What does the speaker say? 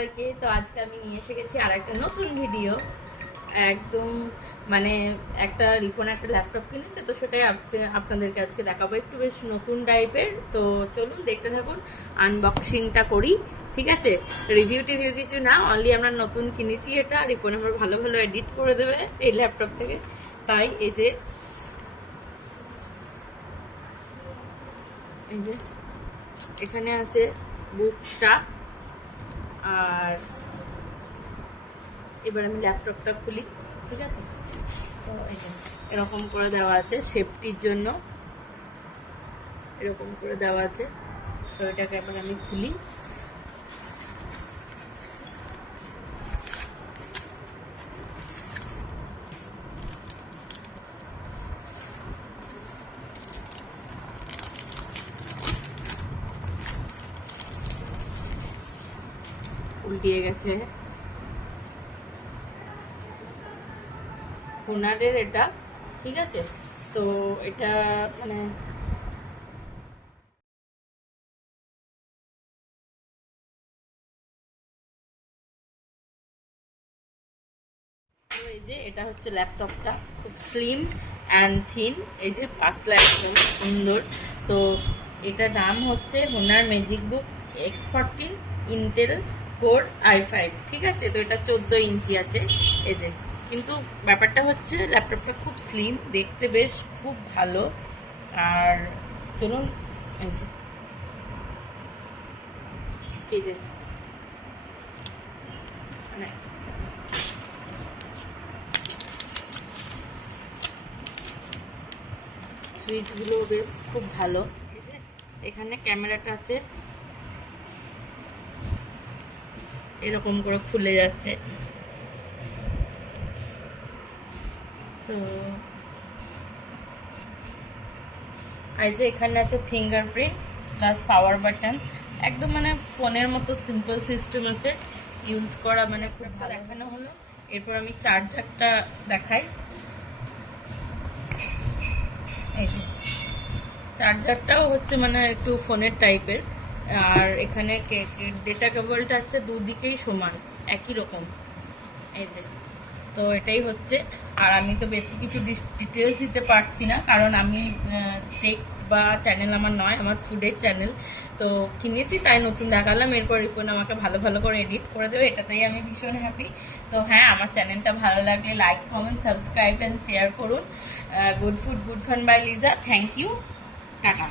সবাইকে। তো আজকে আমি নিয়ে এসে গেছি আর একটা নতুন ভিডিও। একদম মানে একটা রিপন একটা ল্যাপটপ কিনেছে, তো সেটাই আপনাদেরকে আজকে দেখাবো, একটু বেশ নতুন টাইপের। তো চলুন দেখতে থাকুন, আনবক্সিংটা করি। ঠিক আছে, রিভিউ টিভিউ কিছু না, অনলি আমরা নতুন কিনেছি এটা। রিপন আমার ভালো ভালো এডিট করে দেবে এই ল্যাপটপ থেকে। তাই এই যে এখানে আছে বুকটা, আর এবার আমি ল্যাপটপটা খুলি। ঠিক আছে, তো এরকম করে দেওয়া আছে সেফটির জন্য, এরকম করে দেওয়া আছে। তো এটাকে এবার আমি খুলি। উল্টিয়ে গেছে, হোনারের এটা। ঠিক আছে, তো এটা মানে এই যে এটা হচ্ছে ল্যাপটপটা, খুব স্লিম অ্যান্ড থিন, এই যে পাতলা একদম সুন্দর। তো এটা দাম হচ্ছে হোনার ম্যাজিক বুক x14 ইন্টেল কোর i5। ঠিক আছে, তো এটা 14 ইঞ্চি আছে এই যে। কিন্তু ব্যাপারটা হচ্ছে ল্যাপটপটা খুব স্লিম, দেখতে বেশ খুব ভালো। আর চলুন এই যে এই যে মানে সুইচগুলো বেশ খুব ভালো। এই যে এখানে ক্যামেরাটা আছে, এরকম করে খুলে যাচ্ছে। তো এই যে এখানে আছে ফিঙ্গারপ্রিন্ট প্লাস পাওয়ার বাটন, একদম মানে ফোনের মতো সিম্পল সিস্টেম আছে, ইউজ করা মানে খুব ভালো দেখানো হলো। এরপর আমি চার্জারটা দেখাই। এই যে চার্জারটাও হচ্ছে মানে একটু ফোনের টাইপের, আর এখানে ডেটা কেবলটা আছে দুদিকেই সমান, একই রকম। এই যে, তো এটাই হচ্ছে। আর আমি তো বেশি কিছু ডিটেলস দিতে পারছি না, কারণ আমি টেক বা চ্যানেল আমার নয়, আমার ফুডের চ্যানেল। তো কিনেছি তাই নতুন দেখালাম। এরপর রিপন আমাকে ভালো ভালো করে এডিট করে দেবে, এটাতেই আমি ভীষণ হ্যাপি। তো হ্যাঁ, আমার চ্যানেলটা ভালো লাগলে like, comment, subscribe and share করুন। Good food good fun by Liza. Thank you, tata.